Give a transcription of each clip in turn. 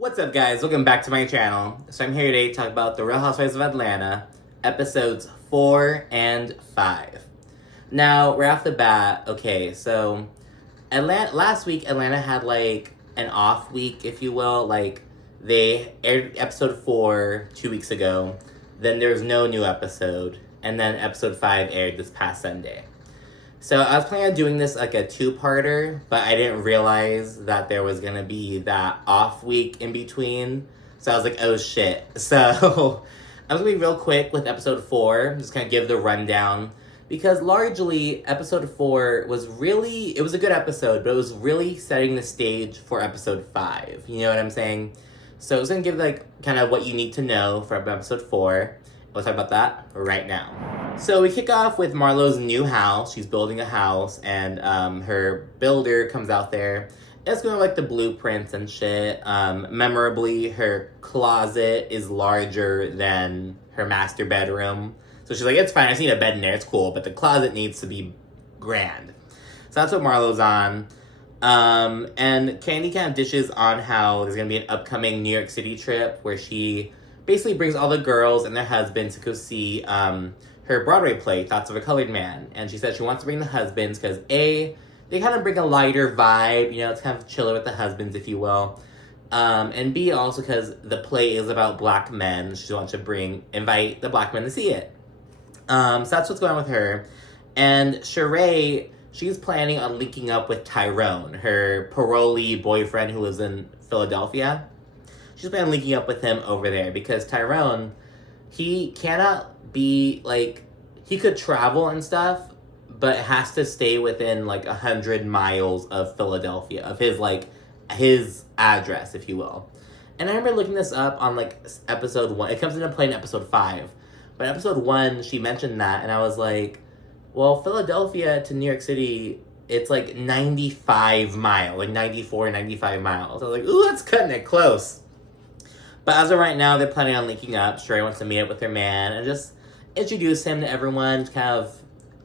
What's up, guys? Welcome back to my channel. So I'm here today to talk about The Real Housewives of Atlanta, episodes 4 and 5. Now, right off the bat, okay, so last week Atlanta had like an off week, if you will. Like, they aired episode 4 2 weeks ago, then there's no new episode, and then episode 5 aired this past Sunday. So I was planning on doing this like a two-parter, but I didn't realize that there was gonna be that off week in between. So I was like, oh shit. So I'm gonna be real quick with episode 4, just kind of give the rundown. Because largely, episode 4 was really, it was a good episode, but it was really setting the stage for episode 5. You know what I'm saying? So I was gonna give like kind of what you need to know for episode 4. We'll talk about that right now. So we kick off with Marlo's new house. She's building a house, and her builder comes out there. It's going like the blueprints and shit. Memorably, her closet is larger than her master bedroom. So she's like, it's fine, I just need a bed in there, it's cool, but the closet needs to be grand. So that's what Marlo's on. And Kandi kind of dishes on how there's going to be an upcoming New York City trip where she basically brings all the girls and their husbands to go see her Broadway play, Thoughts of a Colored Man. And she said she wants to bring the husbands because A, they kind of bring a lighter vibe, you know, it's kind of chiller with the husbands, if you will. And B, also because the play is about black men. She wants to invite the black men to see it. So that's what's going on with her. And Shereé, she's planning on linking up with Tyrone, her parolee boyfriend who lives in Philadelphia. She's planning on linking up with him over there because Tyrone, he cannot be, like, he could travel and stuff, but has to stay within, like, 100 miles of Philadelphia, of his address, if you will. And I remember looking this up on, like, episode 1. It comes into play in episode 5. But episode 1, she mentioned that, and I was like, well, Philadelphia to New York City, it's, like, 95 miles, like, 94, 95 miles. I was like, ooh, that's cutting it close. But as of right now, they're planning on linking up. Shereé wants to meet up with her man and just introduce him to everyone, kind of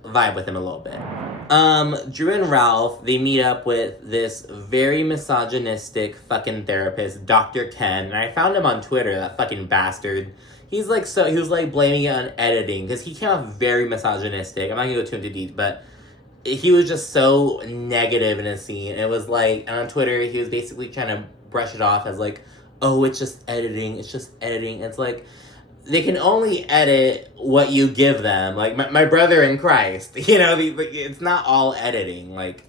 vibe with him a little bit. Drew and Ralph, they meet up with this very misogynistic fucking therapist, Dr. Ken. And I found him on Twitter, that fucking bastard. He was like blaming it on editing because he came off very misogynistic. I'm not gonna go too into detail, but he was just so negative in his scene. It was like, and on Twitter, he was basically trying to brush it off as like, oh, it's just editing. It's like, they can only edit what you give them. Like, my brother in Christ. You know, it's not all editing. Like,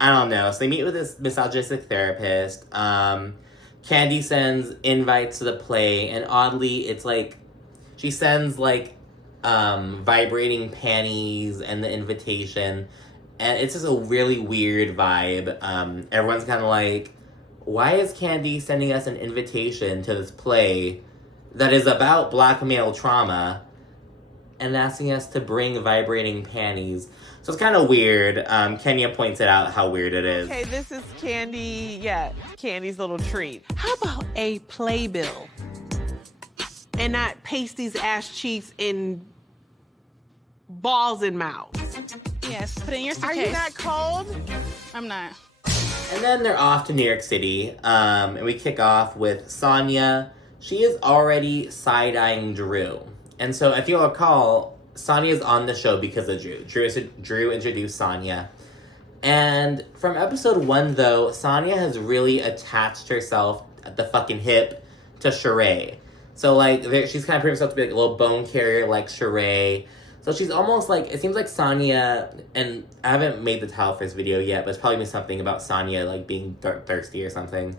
I don't know. So they meet with this misogynistic therapist. Kandi sends invites to the play. And oddly, it's like, she sends, like, vibrating panties and the invitation. And it's just a really weird vibe. Everyone's kind of like, why is Kandi sending us an invitation to this play that is about black male trauma and asking us to bring vibrating panties? So it's kind of weird. Kenya points it out how weird it is. Okay, this is Kandi, Kandi's little treat. How about a playbill? And not paste these ass cheeks in balls and mouths. Yes, put it in your suitcase. Are you not cold? I'm not. And then they're off to New York City, and we kick off with Sanya. She is already side-eyeing Drew. And so, if you'll recall, Sanya is on the show because of Drew. Drew introduced Sanya. And from episode 1, though, Sanya has really attached herself at the fucking hip to Shereé. So, like, she's kind of proving herself to be like a little bone carrier like Shereé. So she's almost like, it seems like Sanya, and I haven't made the title for this video yet, but it's probably something about Sanya, like, being thirsty or something.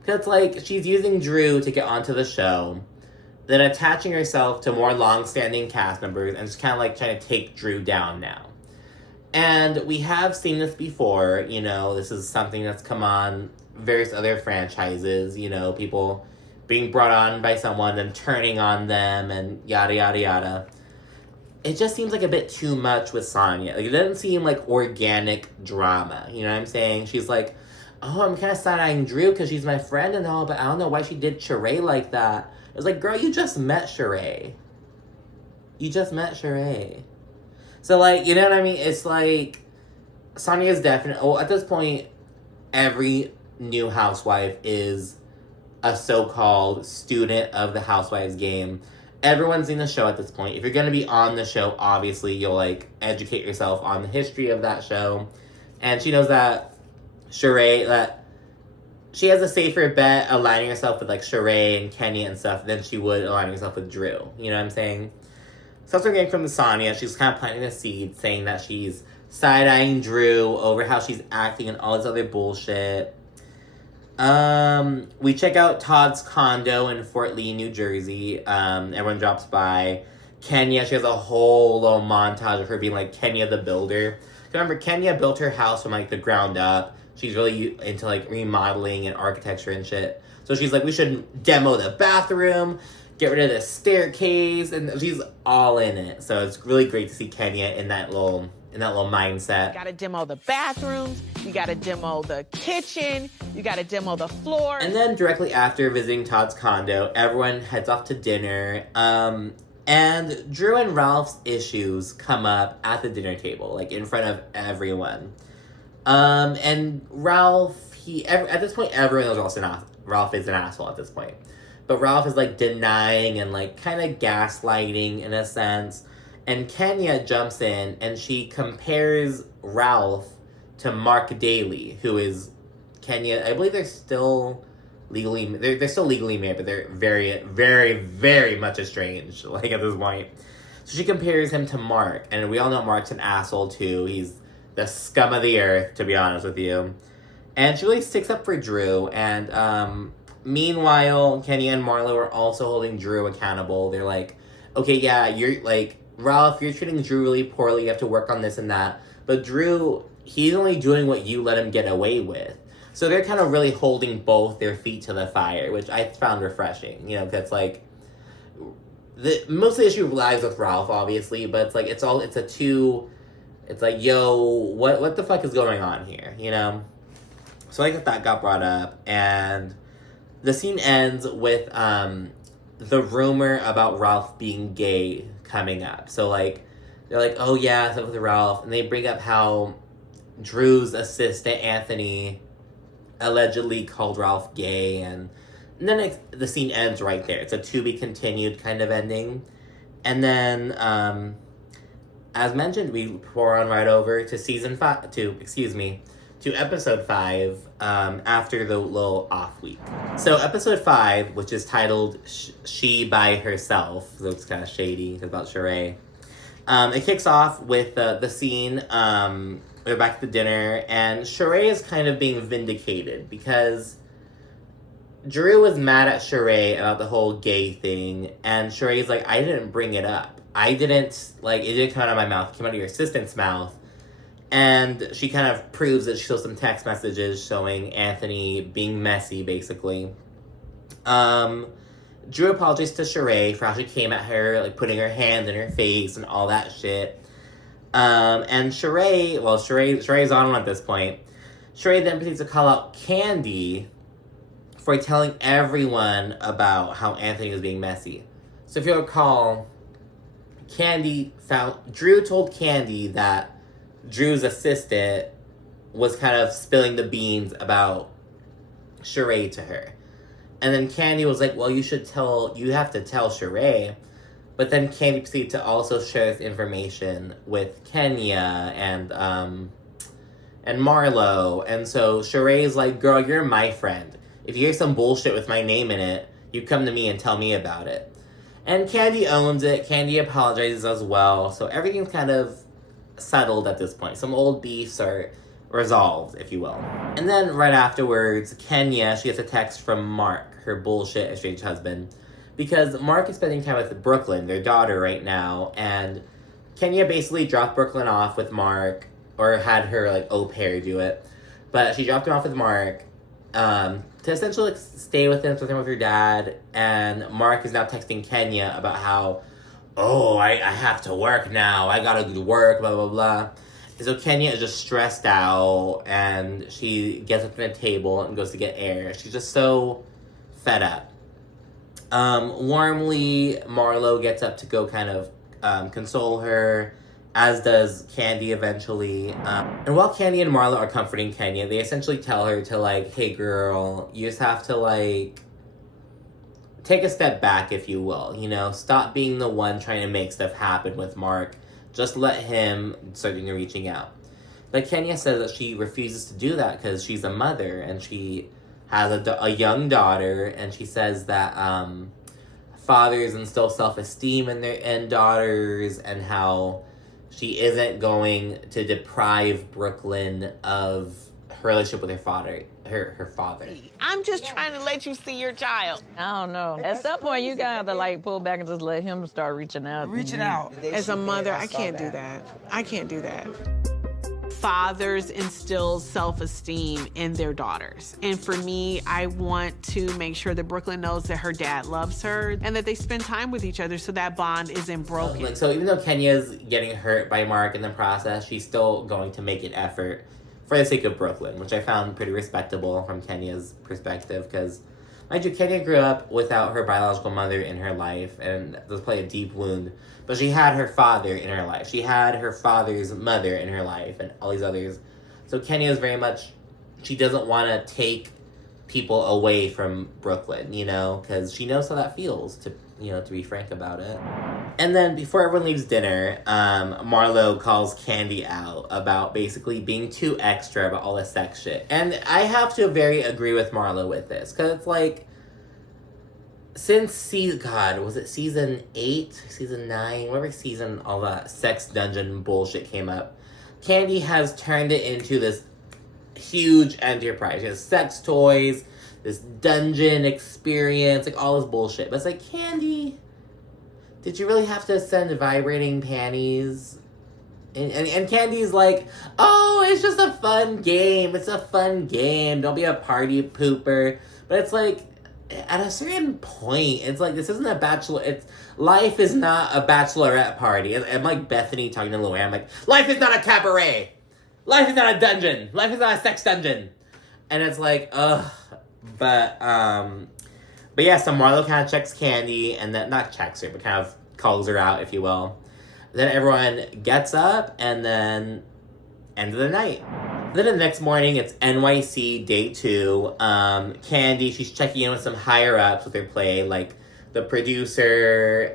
Because it's like, she's using Drew to get onto the show, then attaching herself to more long-standing cast members, and just kind of, like, trying to take Drew down now. And we have seen this before, you know, this is something that's come on various other franchises, you know, people being brought on by someone and turning on them, and yada, yada, yada. It just seems like a bit too much with Sanya. Like, it doesn't seem like organic drama. You know what I'm saying? She's like, oh, I'm kind of side-eyeing Drew because she's my friend and all, but I don't know why she did Shereé like that. It was like, girl, you just met Shereé. So, like, you know what I mean? It's like, Sanya's definitely... Oh, at this point, every new housewife is a so-called student of the Housewives game. Everyone's in the show at this point. If you're going to be on the show, obviously you'll, like, educate yourself on the history of that show. And she knows that Shereé, that she has a safer bet aligning herself with, like, Shereé and Kenya and stuff than she would aligning herself with Drew. You know what I'm saying? So that's what we're getting from Sanya. She's kind of planting a seed, saying that she's side-eyeing Drew over how she's acting and all this other bullshit. We check out Todd's condo in Fort Lee, New Jersey. Everyone drops by. Kenya, she has a whole little montage of her being like Kenya the builder. Remember, Kenya built her house from, like, the ground up. She's really into, like, remodeling and architecture and shit. So she's like, we should demo the bathroom, get rid of the staircase, and she's all in it. So it's really great to see Kenya in that little mindset. You gotta demo the bathrooms, you gotta demo the kitchen, you gotta demo the floor. And then directly after visiting Todd's condo, everyone heads off to dinner. And Drew and Ralph's issues come up at the dinner table, like, in front of everyone. And Ralph, at this point, everyone knows Ralph is an asshole at this point. But Ralph is, like, denying and, like, kind of gaslighting in a sense. And Kenya jumps in and she compares Ralph to Mark Daly, who is Kenya. I believe they're still legally married, but they're very, very, very much estranged, like, at this point. So she compares him to Mark, and we all know Mark's an asshole too. He's the scum of the earth, to be honest with you. And she really sticks up for Drew, and meanwhile, Kenya and Marlo are also holding Drew accountable. They're like, okay, yeah, you're, like, Ralph, you're treating Drew really poorly, you have to work on this and that. But Drew, he's only doing what you let him get away with. So they're kind of really holding both their feet to the fire, which I found refreshing. You know, because, like, most of the issue lies with Ralph, obviously, but it's like, it's like, yo, what the fuck is going on here, you know? So I like that got brought up, and the scene ends with the rumor about Ralph being gay coming up. So, like, they're like, oh yeah, stuff with Ralph, and they bring up how Drew's assistant, Anthony, allegedly called Ralph gay, and then the scene ends right there. It's a to-be-continued kind of ending. And then, as mentioned, we pour on right over to to episode 5, after the little off week. So episode 5, which is titled She by Herself, so it's kind of shady, it's about Shereé. It kicks off with the scene, we're back at the dinner, and Shereé is kind of being vindicated because Drew was mad at Shereé about the whole gay thing, and Shereé's like, I didn't bring it up. It didn't come out of my mouth, it came out of your assistant's mouth. And she kind of proves that she shows some text messages showing Anthony being messy, basically. Drew apologized to Shereé for how she came at her, like, putting her hand in her face and all that shit. And Shereé's on one at this point. Shereé then proceeds to call out Kandi for telling everyone about how Anthony was being messy. So if you'll recall, Drew told Kandi that Drew's assistant was kind of spilling the beans about Shereé to her. And then Kandi was like, well, you have to tell Shereé. But then Kandi proceeded to also share this information with Kenya and Marlo. And so Shereé's like, girl, you're my friend. If you hear some bullshit with my name in it, you come to me and tell me about it. And Kandi owns it. Kandi apologizes as well. So everything's kind of settled at this point. Some old beefs are resolved, if you will. And then right afterwards, Kenya, she gets a text from Mark, her bullshit estranged husband, because Mark is spending time with Brooklyn, their daughter, right now, and Kenya basically dropped Brooklyn off with Mark, or had her, like, au pair do it, but she dropped him off with Mark, to essentially, like, stay with him, spend time with her dad, and Mark is now texting Kenya about how, oh, I have to work now, I gotta go to work, blah, blah, blah. And so Kenya is just stressed out, and she gets up from the table and goes to get air. She's just so fed up. Warmly, Marlo gets up to go kind of console her, as does Kandi eventually. And while Kandi and Marlo are comforting Kenya, they essentially tell her to, like, hey girl, you just have to, like, take a step back, if you will. You know, stop being the one trying to make stuff happen with Mark. Just let him start reaching out. But Kenya says that she refuses to do that because she's a mother and she has a young daughter, and she says that fathers instill self-esteem in daughters, and how she isn't going to deprive Brooklyn of her relationship with her father. Her father. I'm just trying to let you see your child. I don't know. At some point, you gotta have to like pull back and just let him start reaching out. Reaching out. As a mother, I can't do that. I can't do that. Fathers instill self-esteem in their daughters. And for me, I want to make sure that Brooklyn knows that her dad loves her and that they spend time with each other so that bond isn't broken. So even though Kenya's getting hurt by Mark in the process, she's still going to make an effort for the sake of Brooklyn, which I found pretty respectable from Kenya's perspective, because, mind you, Kenya grew up without her biological mother in her life, and there's probably a deep wound, but she had her father in her life. She had her father's mother in her life, and all these others. So Kenya is very much, she doesn't want to take people away from Brooklyn, you know, because she knows how that feels, to be frank about it. And then before everyone leaves dinner, Marlo calls Kandi out about basically being too extra about all the sex shit. And I have to very agree with Marlo with this, because it's like, since was it season 8, season 9, whatever season all that sex dungeon bullshit came up, Kandi has turned it into this huge enterprise. She has sex toys, this dungeon experience, like all this bullshit. But it's like, Kandi, did you really have to send vibrating panties? And Candy's like, oh, it's just a fun game. It's a fun game. Don't be a party pooper. But it's like, at a certain point, it's like, this isn't a life is not a bachelorette party. I'm like Bethany talking to Luann. I'm like, life is not a cabaret. Life is not a dungeon. Life is not a sex dungeon. And it's like, ugh. But yeah, so Marlo kind of checks Kandi, and then, not checks her, but kind of calls her out, if you will. Then everyone gets up, and then end of the night. Then the next morning, it's NYC day 2. Kandi, she's checking in with some higher ups with her play, like the producer,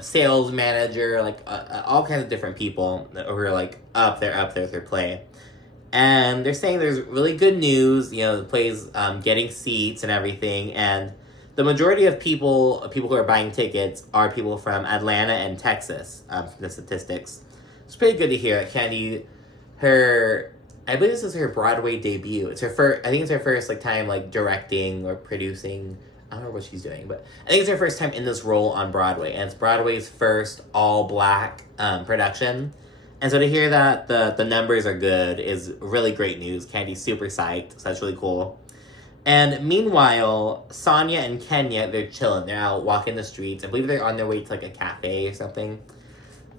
sales manager, like all kinds of different people who are like up there with her play. And they're saying there's really good news, the play's getting seats and everything, and the majority of people who are buying tickets are people from Atlanta and Texas, from the statistics. It's pretty good to hear. Kandi, I believe this is her Broadway debut. It's her first, I think it's her first time directing or producing. I don't know what she's doing, but I think it's her first time in this role on Broadway, and it's Broadway's first all-black production. And so to hear that the numbers are good is really great news. Kandi's super psyched, so that's really cool. And meanwhile, Sanya and Kenya, they're chilling. They're out walking the streets. I believe they're on their way to a cafe or something.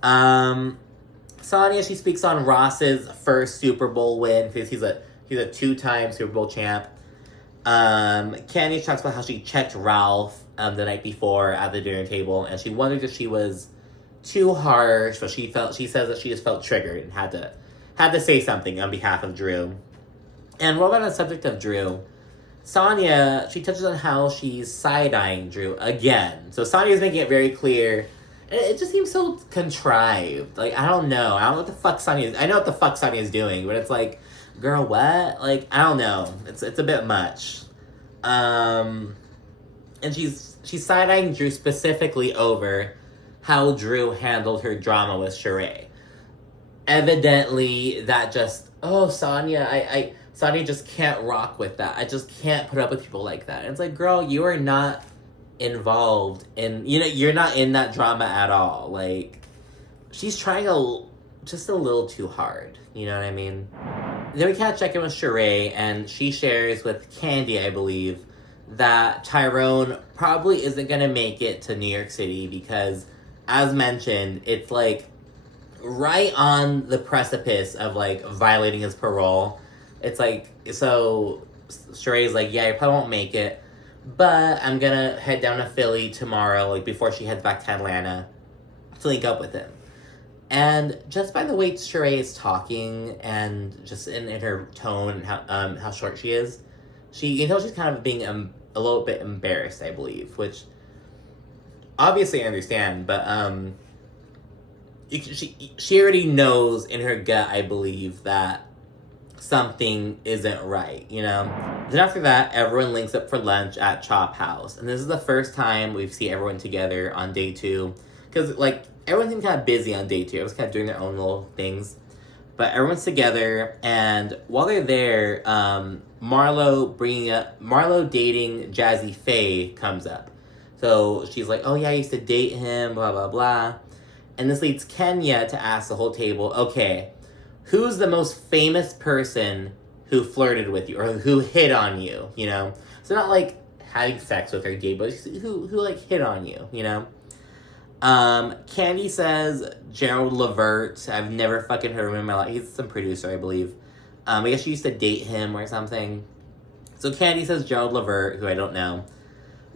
Sanya, she speaks on Ross's first Super Bowl win, because he's a 2-time Super Bowl champ. Kenya talks about how she checked Ralph the night before at the dinner table, and she wondered if she was too harsh, but she says that she just felt triggered and had to say something on behalf of Drew. And while we're on the subject of Drew, Sanya, she touches on how she's side-eyeing Drew again. So Sanya's making it very clear. It just seems so contrived. I don't know. I don't know what the fuck Sanya is. I know what the fuck Sanya is doing, but it's like, girl, what? I don't know. It's a bit much. And she's side-eyeing Drew specifically over how Drew handled her drama with Shereé. Evidently, that just, Sanya, Sanya just can't rock with that. I just can't put up with people like that. And it's like, girl, you are not involved in, you're not in that drama at all. She's trying just a little too hard. You know what I mean? Then we kind of check in with Shereé, and she shares with Kandi, I believe, that Tyrone probably isn't going to make it to New York City because, as mentioned, it's right on the precipice of violating his parole. It's so Shereé's yeah, I probably won't make it, but I'm gonna head down to Philly tomorrow, before she heads back to Atlanta, to link up with him. And just by the way Shereé is talking, and just in her tone and how short she is, she's kind of being a little bit embarrassed, I believe, which obviously I understand, but she already knows in her gut, I believe, that something isn't right, you know? Then after that, everyone links up for lunch at Chop House. And this is the first time we've seen everyone together on day 2. Because, like, everyone seemed kind of busy on day 2. Everyone's kind of doing their own little things. But everyone's together, and while they're there, Marlo dating Jazzy Faye comes up. So she's like, oh yeah, I used to date him, blah, blah, blah. And this leads Kenya to ask the whole table, okay, who's the most famous person who flirted with you, or who hit on you, you know? So not like having sex with her gay, but who like hit on you, you know? Kandi says Gerald Levert. I've never fucking heard of him in my life. He's some producer, I believe. I guess she used to date him or something. So Kandi says Gerald Levert, who I don't know.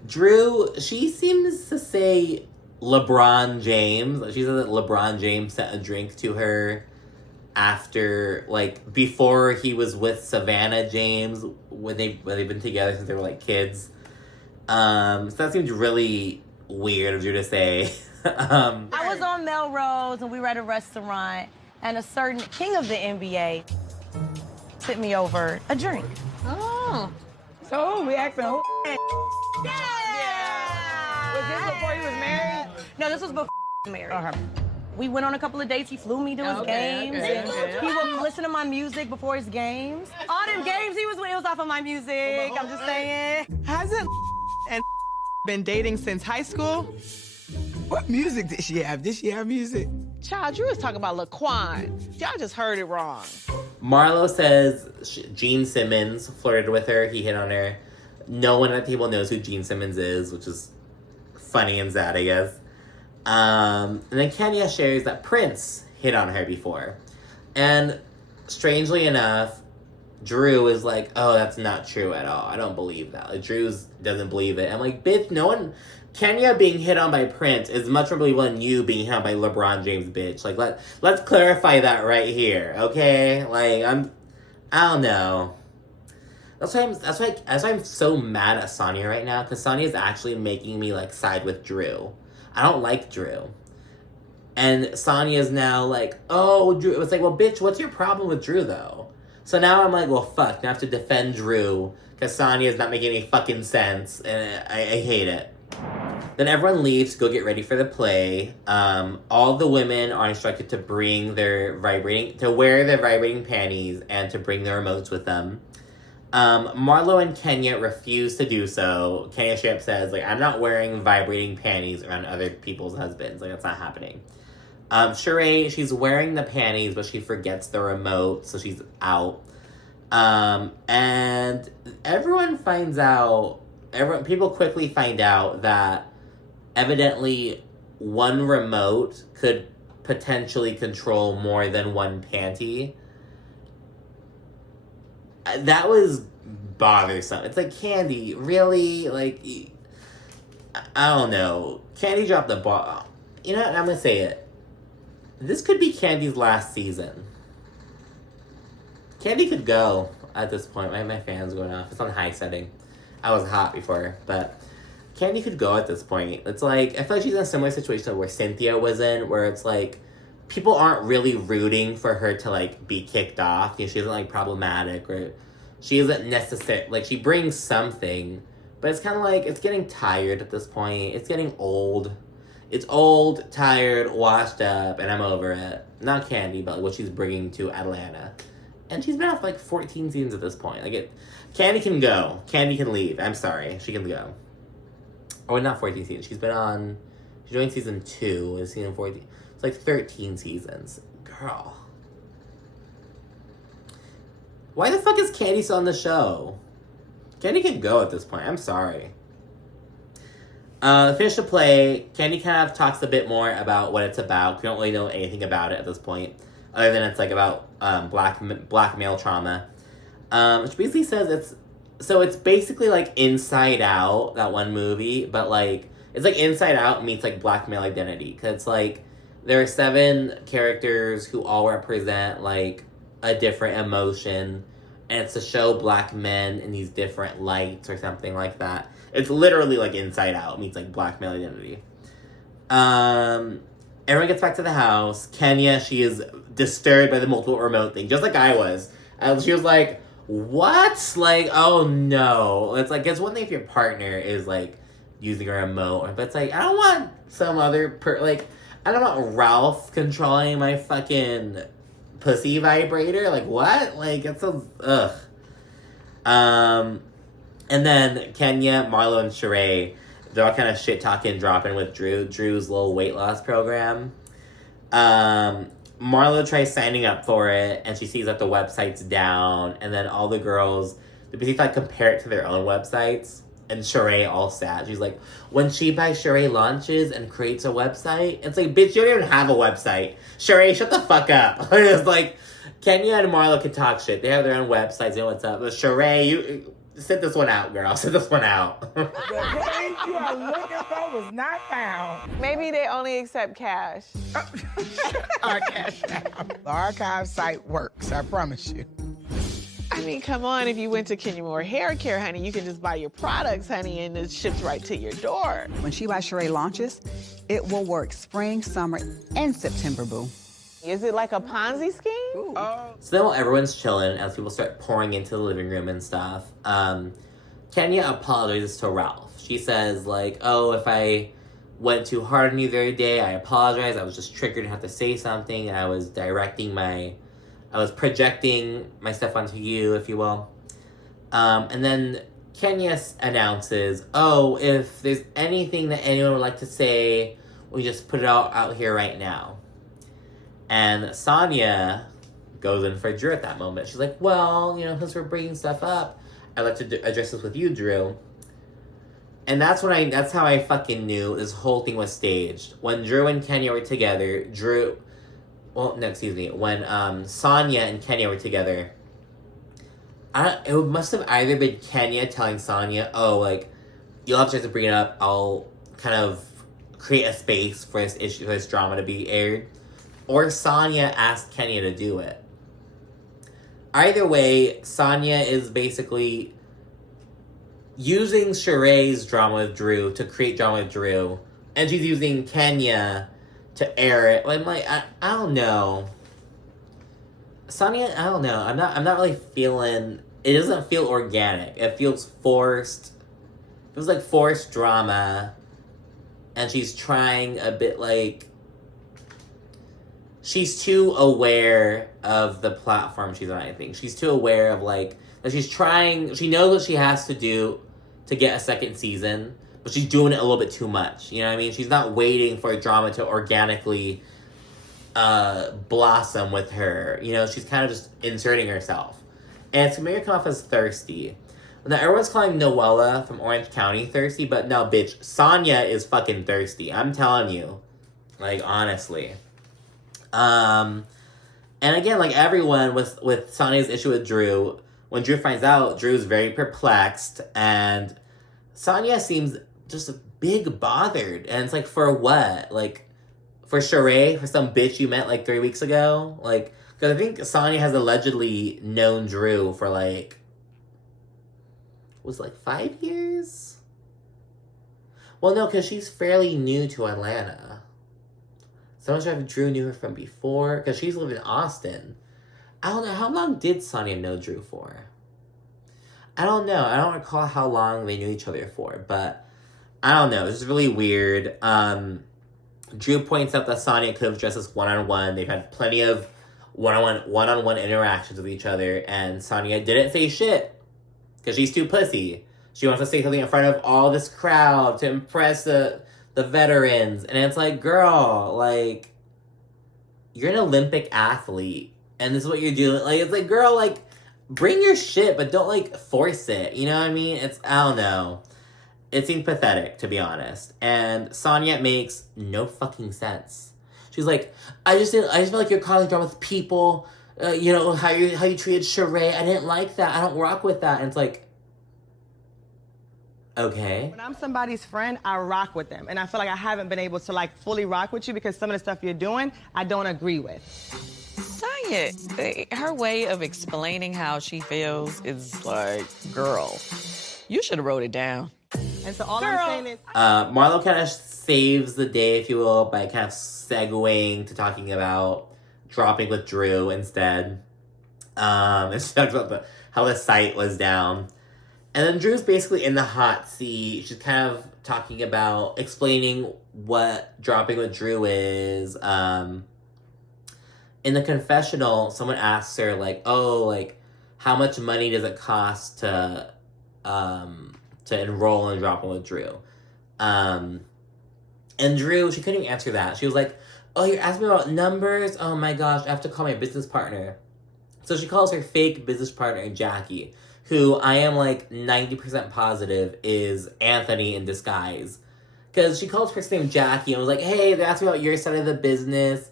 Drew, she seems to say LeBron James. She said that LeBron James sent a drink to her after, like, before he was with Savannah James, when they've been together since they were, like, kids. So that seems really weird of Drew to say. I was on Melrose, and we were at a restaurant, and a certain king of the NBA sent me over a drink. Oh. So we asking who? Yeah! Was this before he was married? No, this was before he was married. Okay. We went on a couple of dates. He flew me to his games. Okay. He would listen to my music before his games. All them games it was off of my music. I'm just saying. Hasn't and been dating since high school? What music did she have? Did she have music? Child, you was talking about Laquan. Y'all just heard it wrong. Marlo says Gene Simmons flirted with her. He hit on her. No one at the table knows who Gene Simmons is, which is funny and sad, I guess. And then Kenya shares that Prince hit on her before. And strangely enough, Drew is like, oh, that's not true at all. I don't believe that. Like, Drew doesn't believe it. I'm like, bitch, no one... Kenya being hit on by Prince is much more believable than you being hit on by LeBron James, bitch. Like, let's clarify that right here, okay? Like, I don't know. That's why I'm so mad at Sanya right now, because Sanya is actually making me, like, side with Drew. I don't like Drew. And Sanya is now like, oh, Drew. It's like, well, bitch, what's your problem with Drew, though? So now I'm like, well, fuck, now I have to defend Drew, because Sanya is not making any fucking sense, and I hate it. Then everyone leaves to go get ready for the play. All the women are instructed to wear their vibrating panties and to bring their remotes with them. Marlo and Kenya refuse to do so. Kenya straight up says, like, I'm not wearing vibrating panties around other people's husbands. Like, that's not happening. Shereé, she's wearing the panties, but she forgets the remote, so she's out. And people quickly find out that evidently one remote could potentially control more than one panty. That was bothersome. It's like, Kandi, really? Like, I don't know. Kandi dropped the ball. You know what? I'm going to say it. This could be Kandi's last season. Kandi could go at this point. My fan's going off. It's on high setting. I was hot before, but Kandi could go at this point. It's like, I feel like she's in a similar situation to where Cynthia was in, where it's like, people aren't really rooting for her to, like, be kicked off. You know, she isn't, like, problematic, or she isn't necessary. Like, she brings something, but it's kind of like, it's getting tired at this point. It's getting old. It's old, tired, washed up, and I'm over it. Not Kandi, but like, what she's bringing to Atlanta. And she's been off, like, 14 seasons at this point. Like, Kandi can go. Kandi can leave. I'm sorry. She can go. Oh, not 14 seasons. She's doing season 2. Is season 14. It's like 13 seasons. Girl. Why the fuck is Kandi still on the show? Kandi can go at this point. I'm sorry. Finish the play. Kandi kind of talks a bit more about what it's about. We don't really know anything about it at this point. Other than it's, like, about black male trauma. Which basically says it's basically like Inside Out, that one movie, but, like, it's like Inside Out meets, like, black male identity. Because it's like, there are 7 characters who all represent, like, a different emotion, and it's to show black men in these different lights or something like that. It's literally like Inside Out meets like black male identity. Everyone gets back to the house. Kenya, she is disturbed by the multiple remote thing, just like I was. She was like, what? Like, oh no. It's like, it's one thing if your partner is like using a remote, but it's like, I don't want some other I don't want Ralph controlling my fucking pussy vibrator. Like, what? Like, it's so, ugh. And then Kenya, Marlo, and Shereé, they're all kind of shit-talking, dropping with Drew's little weight loss program. Marlo tries signing up for it, and she sees that the website's down, and then all the girls, they basically compare it to their own websites, and Shereé all sad. She's like, when she by Shereé launches and creates a website, it's like, bitch, you don't even have a website. Shereé, shut the fuck up. It's like, Kenya and Marlo can talk shit. They have their own websites, you know what's up. But Shereé, you sit this one out, girl. Sit this one out. The page you are looking for was not found. Maybe they only accept cash. Our cash app. The archive site works, I promise you. I mean, come on, if you went to Kenya Moore Hair Care, honey, you can just buy your products, honey, and it ships right to your door. When She by Shereé launches, it will work spring, summer, and September, boo. Is it like a Ponzi scheme? So then while everyone's chilling, as people start pouring into the living room and stuff, Kenya apologizes to Ralph. She says, like, oh, if I went too hard on you the other day, I apologize. I was just triggered and had to say something. I was projecting my stuff onto you, if you will. And then Kenya announces, oh, if there's anything that anyone would like to say, we just put it all out here right now. And Sanya goes in for Drew at that moment. She's like, well, you know, since we're bringing stuff up, I'd like to address this with you, Drew. And that's how I fucking knew this whole thing was staged. When Drew and Kenya were together, when Sanya and Kenya were together, it must have either been Kenya telling Sanya, oh, like, you'll have to bring it up, I'll kind of create a space for this issue, for this drama to be aired. Or Sanya asked Kenya to do it. Either way, Sanya is basically using Shereé's drama with Drew to create drama with Drew. And she's using Kenya to air it. I'm like, I don't know. Sanya, I don't know. I'm not really feeling, it doesn't feel organic. It feels forced. It feels like forced drama. And she's trying a bit like, she's too aware of the platform she's on, I think. She's too aware of, like, that she knows what she has to do to get a second season, but she's doing it a little bit too much. You know what I mean? She's not waiting for a drama to organically blossom with her. You know, she's kind of just inserting herself. And it's making her come off as thirsty. Now, everyone's calling Noella from Orange County thirsty, but no, bitch, Sanya is fucking thirsty. I'm telling you. Like, honestly. And again, like everyone with Sanya's issue with Drew, when Drew finds out, Drew's very perplexed, and Sanya seems just a big bothered. And it's like, for what? Like, for Shereé? For some bitch you met like 3 weeks ago? Like, because I think Sanya has allegedly known Drew for like, was it like 5 years? Well, no, because she's fairly new to Atlanta. So I'm not sure if Drew knew her from before, because she's lived in Austin. I don't know, how long did Sanya know Drew for? I don't know. I don't recall how long they knew each other for, but I don't know. It's just really weird. Drew points out that Sanya could have addressed this one-on-one. They've had plenty of one-on-one interactions with each other, and Sanya didn't say shit, because she's too pussy. She wants to say something in front of all this crowd to impress the veterans, and it's like, girl, like, you're an Olympic athlete, and this is what you're doing. Like, it's like, girl, like, bring your shit, but don't, like, force it, you know what I mean? I don't know. It seemed pathetic, to be honest, and Sanya makes no fucking sense. She's like, I just feel like you're causing drama with people, you know, how you treated Shereé, I didn't like that, I don't rock with that, and it's like, okay. When I'm somebody's friend, I rock with them. And I feel like I haven't been able to, like, fully rock with you because some of the stuff you're doing, I don't agree with. Her way of explaining how she feels is like, girl, you should have wrote it down. And so all I'm saying is, Marlo kind of saves the day, if you will, by kind of segueing to talking about dropping with Drew instead. And she talks about how the site was down. And then Drew's basically in the hot seat. She's kind of talking about, explaining what dropping with Drew is. In the confessional, someone asks her, like, oh, like, how much money does it cost to enroll in dropping with Drew? And Drew, she couldn't even answer that. She was like, oh, you're asking me about numbers? Oh my gosh, I have to call my business partner. So she calls her fake business partner, Jackie, who I am like 90% positive is Anthony in disguise. Because she calls her name Jackie and was like, hey, they asked me about your side of the business.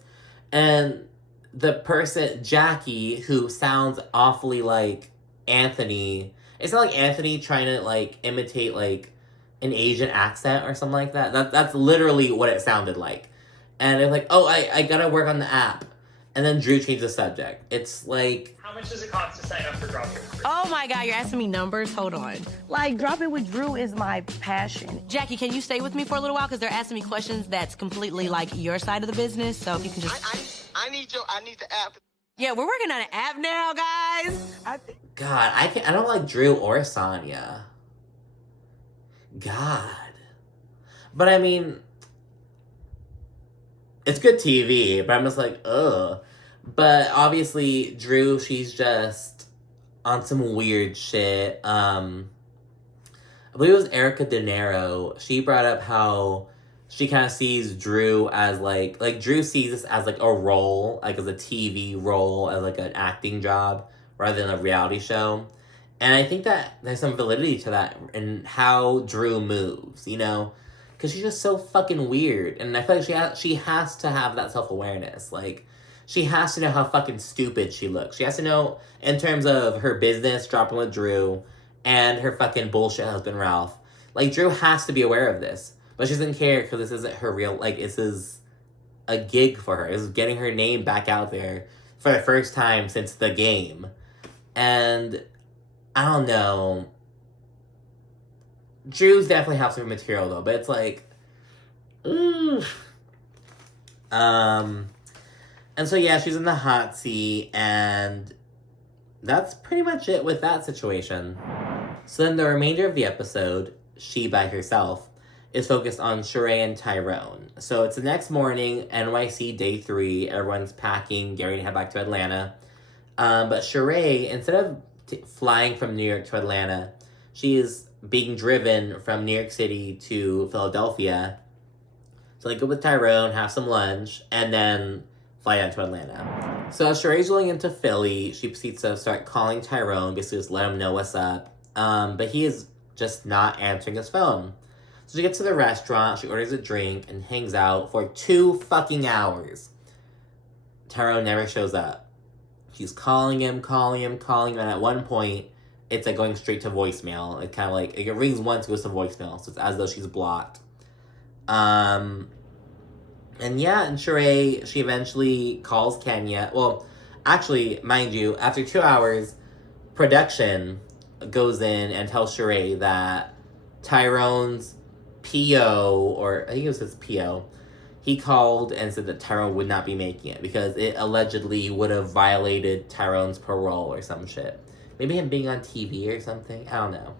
And the person, Jackie, who sounds awfully like Anthony, it's not like Anthony trying to like imitate like an Asian accent or something like that. That's literally what it sounded like. And it's like, oh, I gotta work on the app. And then Drew changed the subject. It's like, how much does it cost to sign up for Drop It with Drew? Oh my God, you're asking me numbers? Hold on. Like, Drop It with Drew is my passion. Jackie, can you stay with me for a little while? Because they're asking me questions that's completely like your side of the business. So if you can just... I need the app. Yeah, we're working on an app now, guys. God, I don't like Drew or Sanya. God. But I mean, it's good TV, but I'm just like, ugh. But obviously, Drew, she's just on some weird shit. I believe it was Erica De Niro. She brought up how she kind of sees Drew as like Drew sees this as like a role, like as a TV role, as like an acting job rather than a reality show. And I think that there's some validity to that in how Drew moves, you know? Because she's just so fucking weird. And I feel like she has to have that self-awareness. Like, she has to know how fucking stupid she looks. She has to know in terms of her business, dropping with Drew, and her fucking bullshit husband, Ralph. Like, Drew has to be aware of this. But she doesn't care because this isn't her real... Like, this is a gig for her. This is getting her name back out there for the first time since the game. And I don't know. Drew's definitely has some material, though. But it's like... And so, yeah, she's in the hot seat, and that's pretty much it with that situation. So then the remainder of the episode, she by herself, is focused on Shereé and Tyrone. So it's the next morning, NYC day 3, everyone's packing, getting to head back to Atlanta. But Shereé, instead of flying from New York to Atlanta, she is being driven from New York City to Philadelphia. So they go with Tyrone, have some lunch, and then fly down to Atlanta. So as Shereé's rolling into Philly, she proceeds to start calling Tyrone, basically just let him know what's up. But he is just not answering his phone. So she gets to the restaurant, she orders a drink, and hangs out for 2 fucking hours. Tyrone never shows up. She's calling him, and at one point, it's like going straight to voicemail. It kind of like, it rings once, goes to voicemail, so it's as though she's blocked. And yeah, and Shereé, she eventually calls Kenya. Well, actually, mind you, after 2 hours, production goes in and tells Shereé that Tyrone's PO, or I think it was his PO, he called and said that Tyrone would not be making it because it allegedly would have violated Tyrone's parole or some shit. Maybe him being on TV or something. I don't know.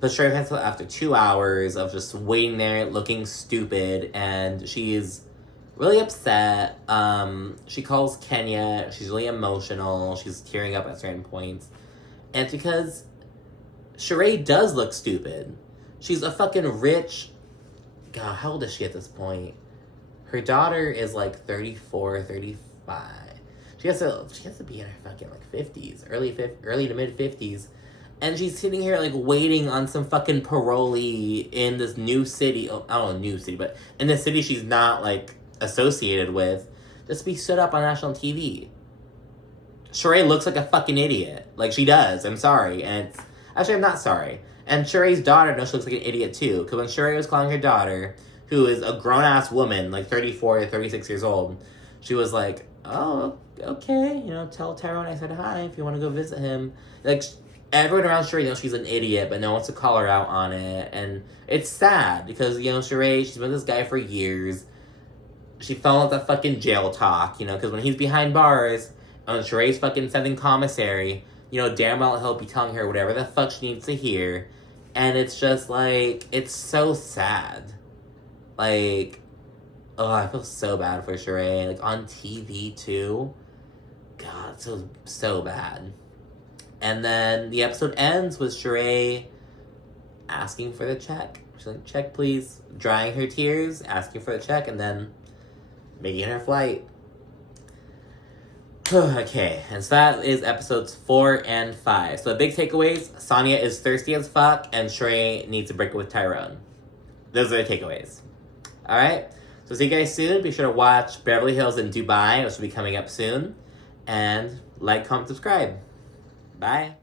But Shereé cancels after 2 hours of just waiting there, looking stupid, and she's really upset. She calls Kenya. She's really emotional. She's tearing up at certain points. And it's because Shereé does look stupid. She's a fucking rich... God, how old is she at this point? Her daughter is like 34, 35. She has to be in her fucking like 50s, early to mid 50s. And she's sitting here, like, waiting on some fucking parolee in this new city. Oh, I don't know, new city, but in this city she's not, like, associated with. Just to be stood up on national TV. Shereé looks like a fucking idiot. Like, she does. I'm sorry. And it's... Actually, I'm not sorry. And Shereé's daughter knows she looks like an idiot, too. Because when Shereé was calling her daughter, who is a grown-ass woman, like 34 or 36 years old, she was like, oh, okay, you know, tell Tyrone I said hi if you want to go visit him. Like, everyone around Shereé knows she's an idiot, but no one wants to call her out on it. And it's sad because, you know, Shereé, she's been with this guy for years. She fell off that fucking jail talk, you know, because when he's behind bars, and Shereé's fucking sending commissary, you know, damn well he'll be telling her whatever the fuck she needs to hear. And it's just, like, it's so sad. Like, oh, I feel so bad for Shereé. Like, on TV, too. God, so bad. And then the episode ends with Shereé asking for the check. She's like, check, please. Drying her tears, asking for the check, and then making her flight. Okay, and so that is episodes 4 and 5. So the big takeaways, Sanya is thirsty as fuck, and Shereé needs to break up with Tyrone. Those are the takeaways. Alright, so see you guys soon. Be sure to watch Beverly Hills in Dubai, which will be coming up soon. And like, comment, subscribe. Bye.